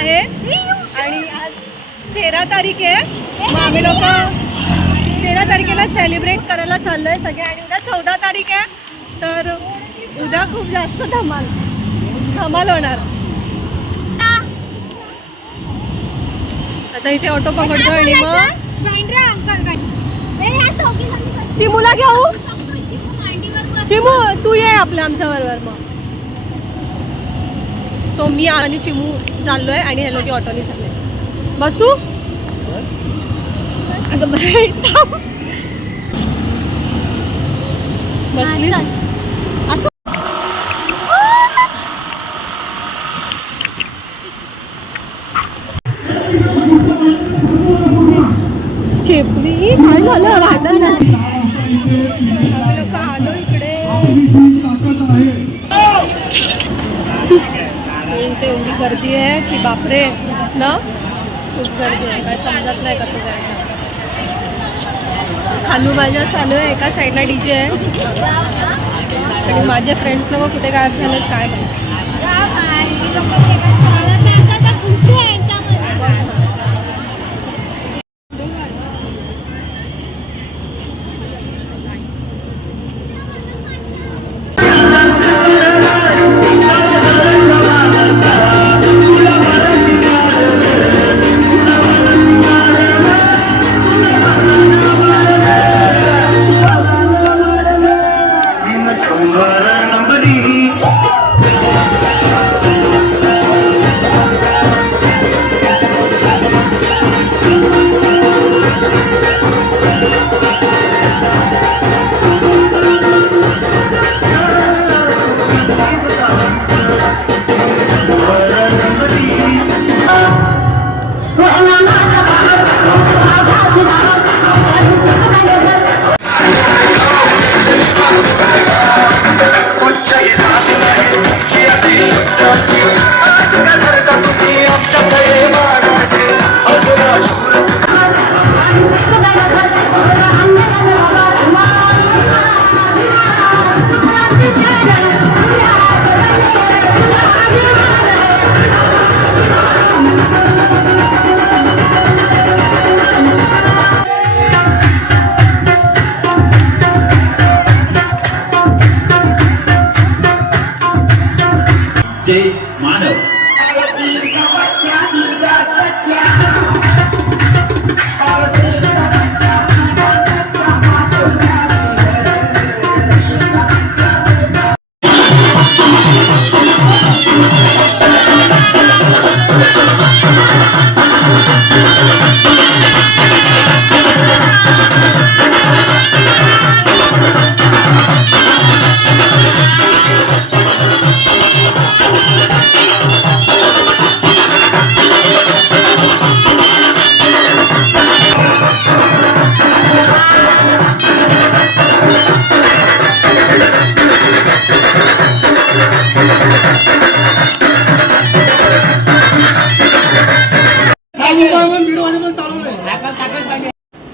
आहे आणि आज 13 तारीख आहे. मग आम्ही लोक 13 तारखेला सेलिब्रेट करायला चाललोय सगळे आणि उद्या 14 तारीख आहे. तर उद्या खूप जास्त धमाल होणार. आता इथे ऑटो पकडतो आणि मग चिमूला घेऊ. चिमू तू ये आपल्या आमच्या बरोबर. मग सो मी आणि चिमू चाललोय आणि हे लोक ऑटोनी चालले. बसू बसली चेपली काय झालं भांडण झालं. आम्ही लोक आलो इकडे. इथे एवढी गर्दी आहे की बापरे ना, खूप गर्दी आहे. काय समजत नाही कसं जायचं. खालू माझ्या चालू आहे. एका साईडला डीजे आहे आणि माझे फ्रेंड्स लोक कुठे गायब झाले काय नाही.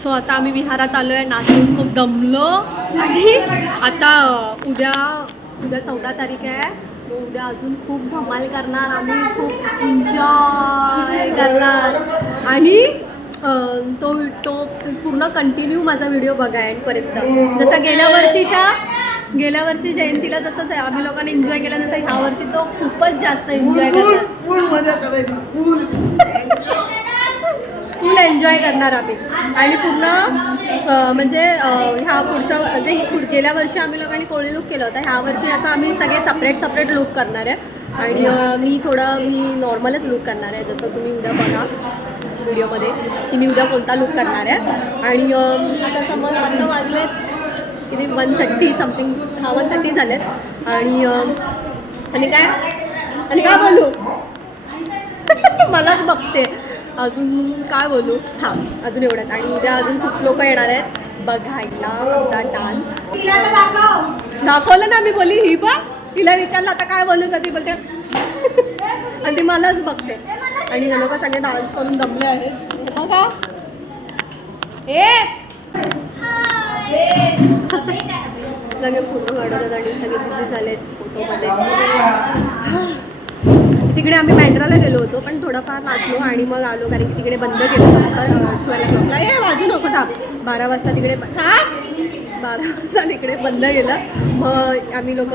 सो आता आम्ही विहारात आलो आहे. नाचून खूप दमलो आणि आता उद्या 14 तारीख आहे. उद्या अजून खूप धमाल करणार आम्ही. खूप एन्जॉय करणार आणि तो पूर्ण कंटिन्यू माझा व्हिडिओ बघा एंडपर्यंत. जसं गेल्या वर्षी जयंतीला जसं आम्ही लोकांनी एन्जॉय केला तसं ह्या वर्षी तो खूपच जास्त एन्जॉय करणार. फुल एन्जॉय करणार आम्ही आणि पूर्ण म्हणजे ह्या पुढच्या म्हणजे गेल्या वर्षी आम्ही लोकांनी कोळी लुक केला होता. ह्या वर्षी असं आम्ही सगळे सेपरेट लुक करणार आहे आणि मी नॉर्मलच लुक करणार आहे. जसं तुम्ही उद्या बघा व्हिडिओमध्ये की मी उद्या कोणता लुक करणार आहे. आणि आता समज आता वाजलेत किती 1:30 समथिंग. 1:30 झालेत आणि काय बोलू मलाच बघते अजून काय बोलू. हां अजून एवढंच. आणि उद्या अजून खूप लोक येणार आहेत बघायला आमचा डान्स. दाखवलं ना मी. बोलली ही बा तिला विचारलं आता काय बोलू तर ती बोलते आणि ती मलाच बघते. आणि हे लोक सगळे डान्स करून दमले आहेत बघा. सगळे फोटो काढत आणि सगळे बिझी झालेत फोटोमध्ये. तिकडे आम्ही बँड्राला गेलो होतो पण थोडंफार नाचलो आणि मग आलो कारण की तिकडे बंद केलं होतं 12 o'clockला. ए वाजू नको थांब. 12 वाजता तिकडे 12 वाजता तिकडे बंद केलं. मग आम्ही लोक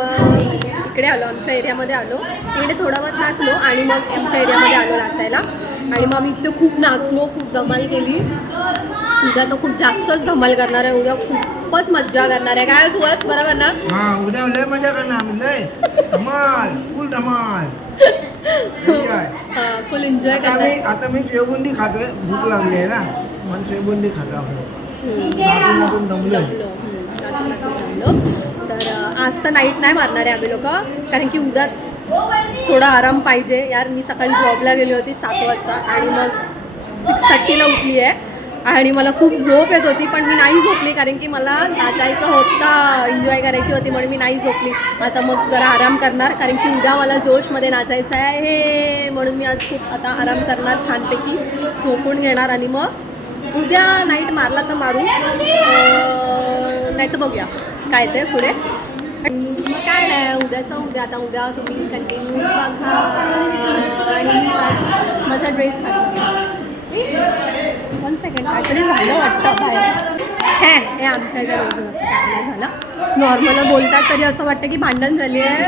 इकडे आलो, आमच्या एरियामध्ये आलो. तिकडे थोडा वेळ नाचलो आणि मग आमच्या एरियामध्ये आलो नाचायला. आणि मग आम्ही इथे खूप नाचलो, खूप धमाल केली. उद्या तर खूप जास्तच धमाल करणार आहे. उद्या खूपच मज्जा करणार आहे. काय सुहास बरोबर ना? हां, उद्या लय मजा करणार आम्ही. लय धमाल, फुल धमाल. फुल एन्जॉय करणार. आता मी शेवबुंदी खातोय, भूक लागली आहे ना, म्हणून शेवबुंदी खातो आपण. नाचून दमलो. तर आज तर नाईट नाही मारणार आहे आम्ही लोक कारण की उद्या थोडा आराम पाहिजे यार. मी सकाळी जॉबला गेली होती 7 वाजता आणि मग 6:30ला उठली आहे आणि मला खूप झोप येत होती पण मी नाही झोपली कारण की मला नाचायचं होता, एन्जॉय करायची होती म्हणून मी नाही झोपली. आता मग जरा आराम करणार कारण की उद्या मला जोशमध्ये नाचायचं आहे म्हणून मी आज खूप आता आराम करणार, छानपैकी झोपून घेणार आणि मग उद्या नाईट मारला तर मारू, नाही तर बघूया काय ते पुढे. मग काय नाही उद्याचं उद्या. आता उद्या तुम्ही कंटिन्यू बघा आणि माझा ड्रेस घालतो. 1 सेकंड काहीतरी झालं वाटतं बाहेर. हे आमच्या इथे रोज असं काय नाही झालं. नॉर्मल बोलतात तरी असं वाटतं की भांडण झाली आहे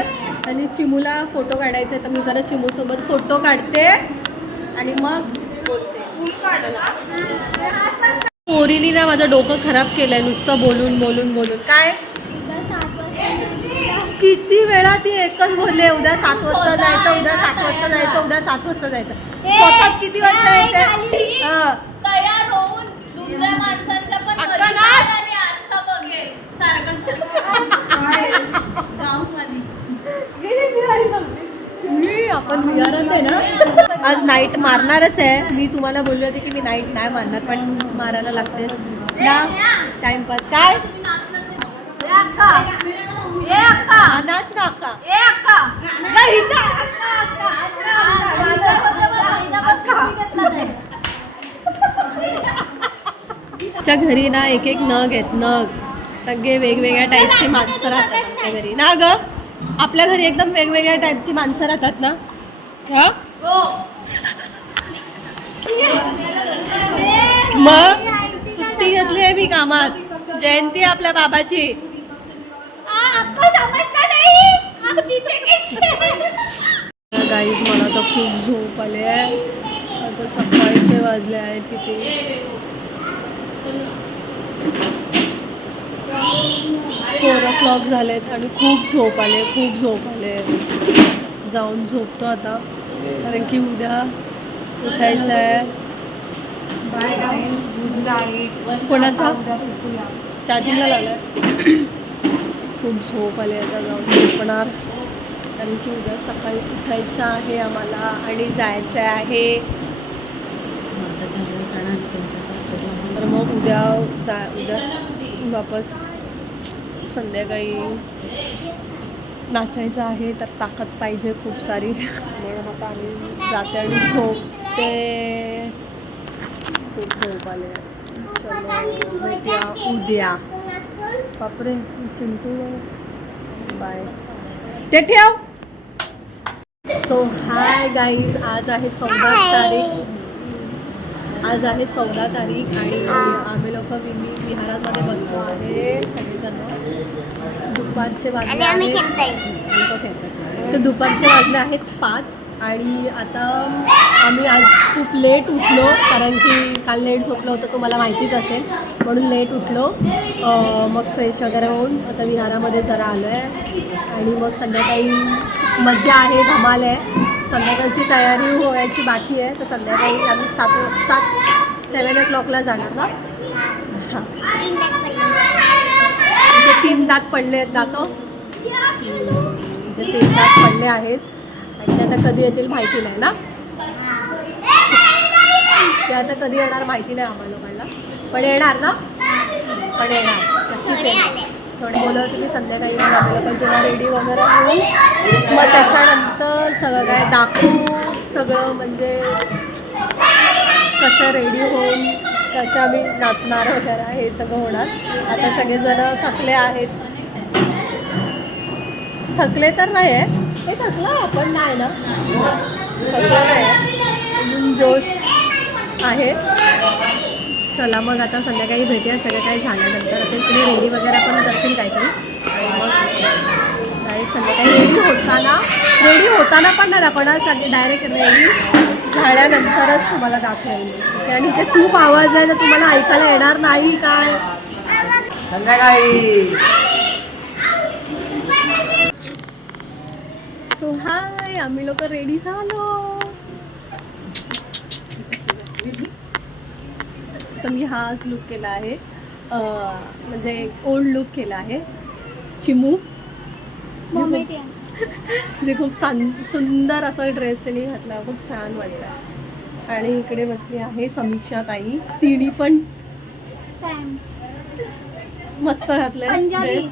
आणि चिमूला फोटो काढायचा आहे तर मी जरा चिमूसोबत फोटो काढते आणि मग बोलते. पोरीनी ना माझं डोकं खराब केलं आहे नुसतं बोलून बोलून बोलून. काय किती वेळा ती एकच बोलले उद्या 7 वाजता जायचं, उद्या 7 वाजता जायचं, उद्या 7 वाजता जायचं. स्वतःच किती वाजता येते तयार होऊन दुसऱ्या माणसांच्या पण आरसा बघे आपण विहारात आहे ना. आज नाईट मारणारच आहे. मी तुम्हाला बोलले होते की मी नाईट नाही मारणार पण मारायला लागतेच ना टाइमपास. काय नाच ना अक्का. आमच्या घरी ना एक एक नग आहेत, नग सगळे वेगवेगळ्या टाईपची माणसं राहतात आमच्या घरी ना ग. आपल्या घरी एकदम वेगवेगळ्या टाईपची माणसं राहतात ना. मग सुट्टी घेतली आहे मी कामात. जयंती आपल्या बाबाची. गाईज मला तर खूप झोप आली आहे. आता सकाळचे वाजले आहेत किती 4 o'clock झालेत आणि खूप झोप आले. जाऊन झोपतो आता कारण की उद्या उठायचं आहे. बाय गाईस, गुड नाईट. कोणाचा चार्जिंगला लावलाय. खूप झोप आले. आता जाऊन झोपणार कारण की उद्या सकाळी उठायचं आहे आम्हाला आणि जायचं आहे. तर मग उद्या वापस संध्याकाळी नाचायचं आहे तर ताकद पाहिजे खूप सारी म्हणून आता आम्ही जाते आणि झोपते. खूप झोप आले. चलो भेटूया उद्या. बापरे चिंटू बाय ते ठेव. सो हाय गाईज, आज आहे 14 तारीख. आज आहे 14 तारीख आणि आम्ही लोक विहारामध्ये बसलो आहे सगळेजण. दुपारचे वाजले आहेत तर दुपारचे वाजले आहेत 5 आणि आता आम्ही आज खूप लेट उठलो कारण की काल लेट झोपलो होतं तुम्हाला माहितीच असेल म्हणून लेट उठलो. मग फ्रेश वगैरे होऊन आता विहारामध्ये जरा आलो आहे आणि मग संध्याकाळी मज्जा आहे, धमाल आहे. संध्याकाळची तयारी व्हायची बाकी आहे तर संध्याकाळी आम्ही 7 o'clockला जाणार ना. हां म्हणजे 3 दात पडले आहेत दातो. म्हणजे 3 दात पडले आहेत आणि ते आता कधी येतील माहिती नाही ना. ते आता कधी येणार माहिती नाही आम्हाला लोकांना पण येणार ना. पण येणार नक्कीच येणार. थोडं बोलत होतं की संध्याकाळी मग आम्ही लोक जेव्हा रेडी वगैरे होऊन मग त्याच्यानंतर सगळं काय दाखवू सगळं म्हणजे कसं रेडी होऊन कसं आम्ही नाचणार वगैरे हे सगळं होणार. आता सगळेजण थकले आहेत. थकले तर नाही आहे हे थकलं आपण नाही ना. अजून जोश आहे. चला मग आता संध्याकाळी भेटूया सगळं काही झाल्यानंतर. आता इकडे रेडी वगैरे पण करतील काहीतरी आणि मग डायरेक्ट संध्याकाळी रेडी होताना पण नाही दाखवणार, डायरेक्ट रेडी झाल्यानंतरच तुम्हाला दाखवेल. आणि इथे खूप आवाज आहे तर तुम्हाला ऐकायला येणार नाही काय. संध्याकाळी सो हाय, आम्ही लोक रेडी झालो. तर मी हाच लुक केला आहे, म्हणजे ओल्ड लुक केला आहे. चिमू म्हणजे खूप सुंदर असा ड्रेस त्यांनी घातला, खूप छान वाटला. आणि इकडे बसली आहे समीक्षा ताई, तिने पण मस्त घातलंय ड्रेस.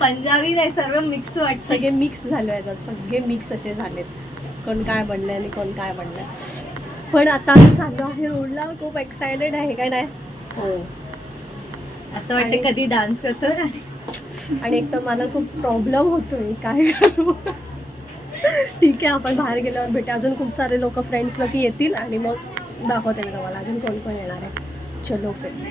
पंजाबी नाही, सर्व मिक्स वाटतं, सगळे मिक्स झाले आहेत, सगळे मिक्स असे झालेत. कोण काय बनलंय आणि कोण काय बनलंय. पण आता आम्ही चाललो आहे रोडला, खूप एक्सायटेड आहे काय नाही. हो, असं वाटतं कधी डान्स करतो. आणि एक तर मला खूप प्रॉब्लेम होतोय, काय करू. ठीक आहे, आपण बाहेर गेल्यावर भेटे. अजून खूप सारे लोक, फ्रेंड्स लोक येतील आणि मग दाखवते मी तुम्हाला अजून कोण कोण येणार आहे. चलो फ्रेंड.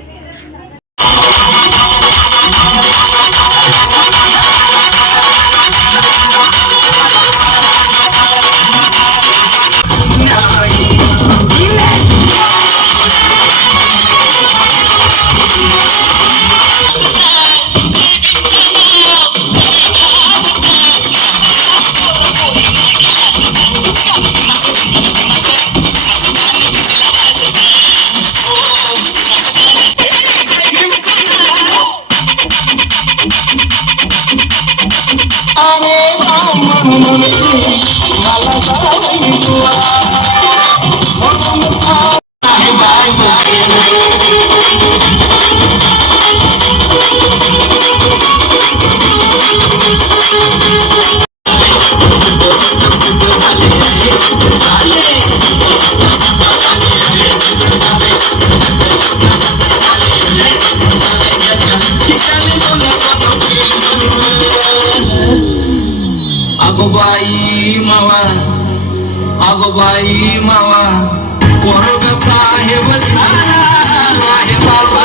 बाई मावा पोरग साहेब झाला आहे बाबा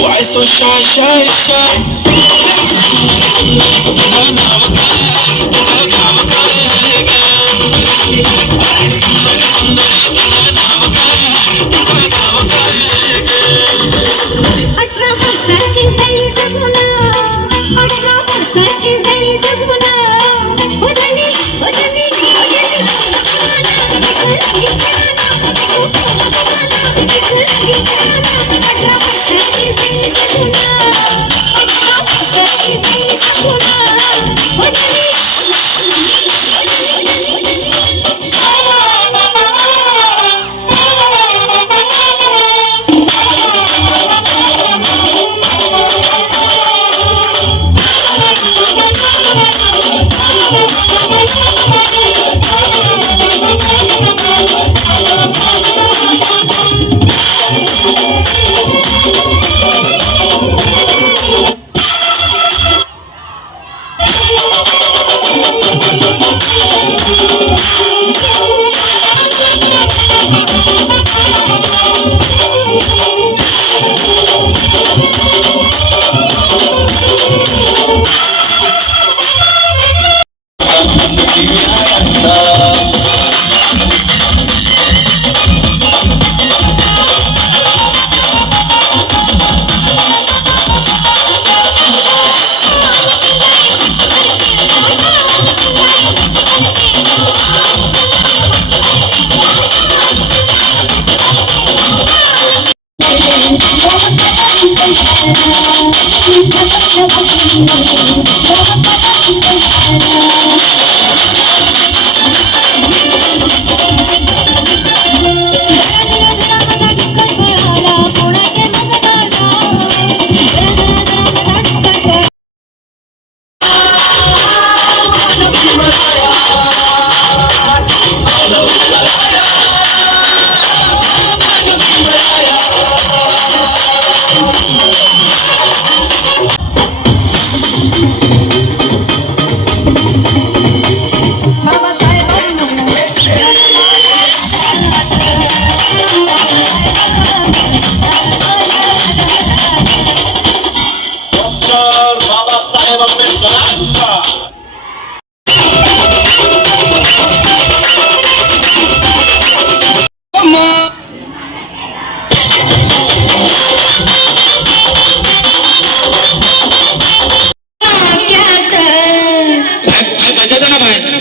Why so shy, shy, shy? मजा ना बाहेर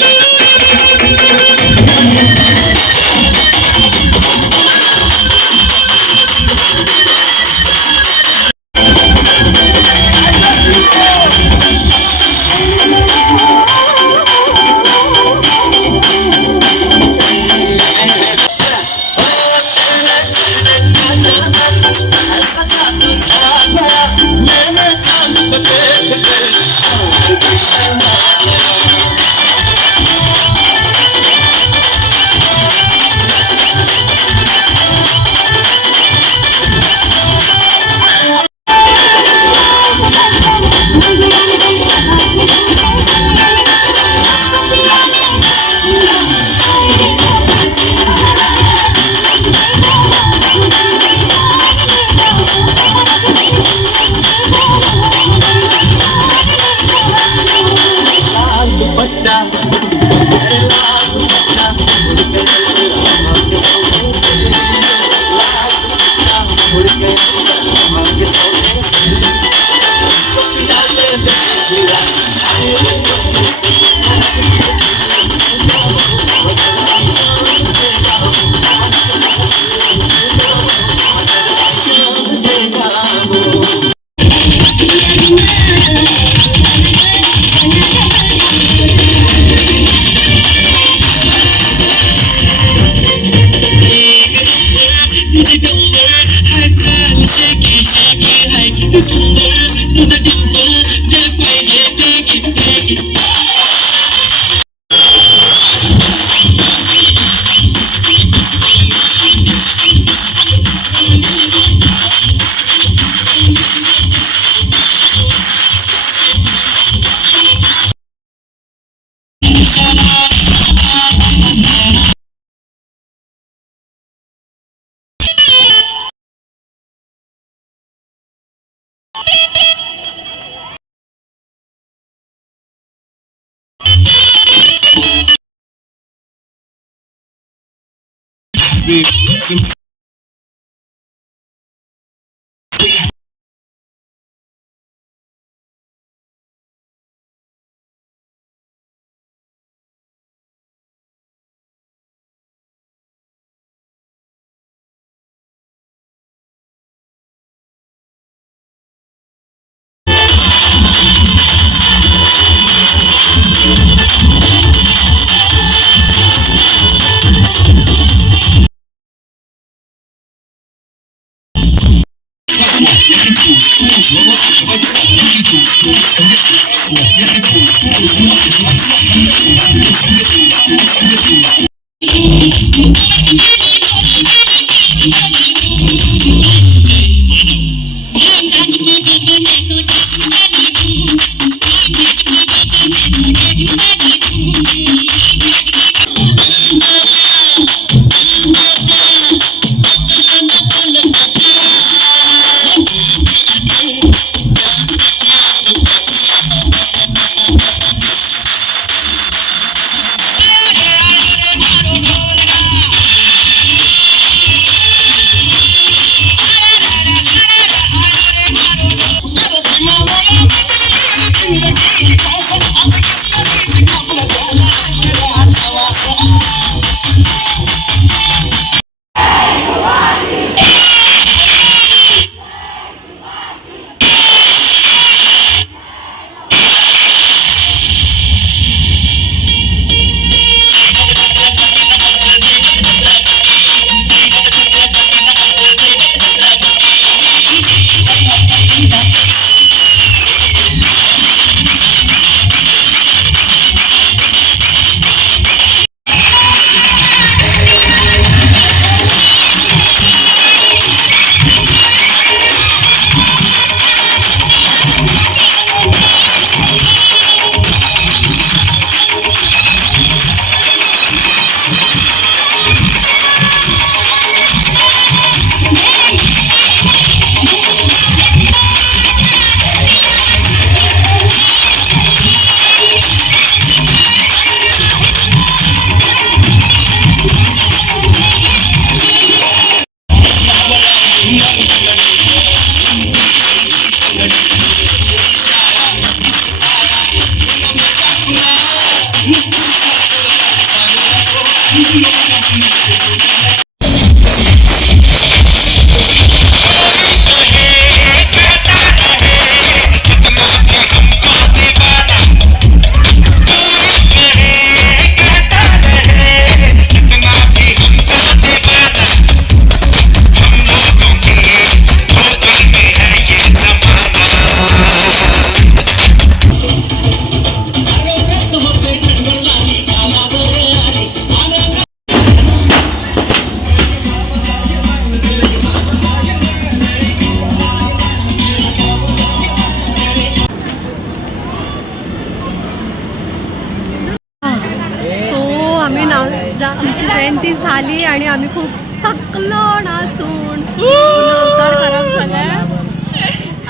एकदा आमची जयंती झाली आणि आम्ही खूप थकलो नाचून. पूर्ण अवतार खराब झालाय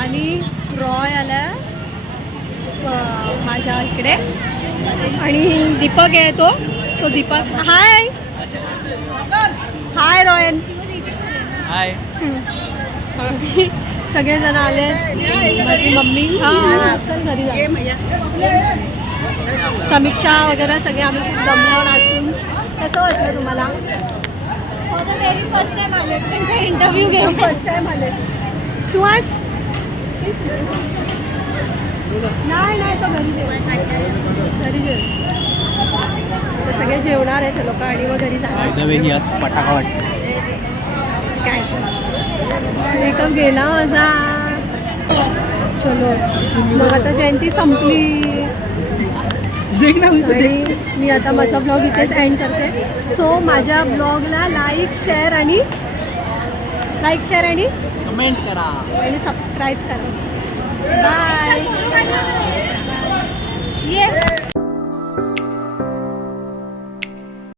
आणि रॉय आलाय माझ्या इकडे आणि दीपक आहे तो दीपक. हाय हाय रॉयन. हाय. सगळेजण आले. माझी मम्मी चल घरी जा. समीक्षा वगैरे सगळे आम्ही खूप जमलो नाचून. कसं वाटलं तुम्हाला? फर्स्ट टाइम आले त्यांचा इंटरव्ह्यू घेऊन. फर्स्ट टाइम आले. सुहास नाही तो घरी जेव. आता सगळे जेवणार आहेत लोक आणि मग घरी जाणार. पटाका वाटत. काय मेकअप गेला माझा. चलो मग आता जयंती संपली आणि मी आता माझा ब्लॉग इथेच एंड करते. सो माझ्या ब्लॉगला लाईक शेअर आणि कमेंट करा आणि सबस्क्राईब करा. बाय.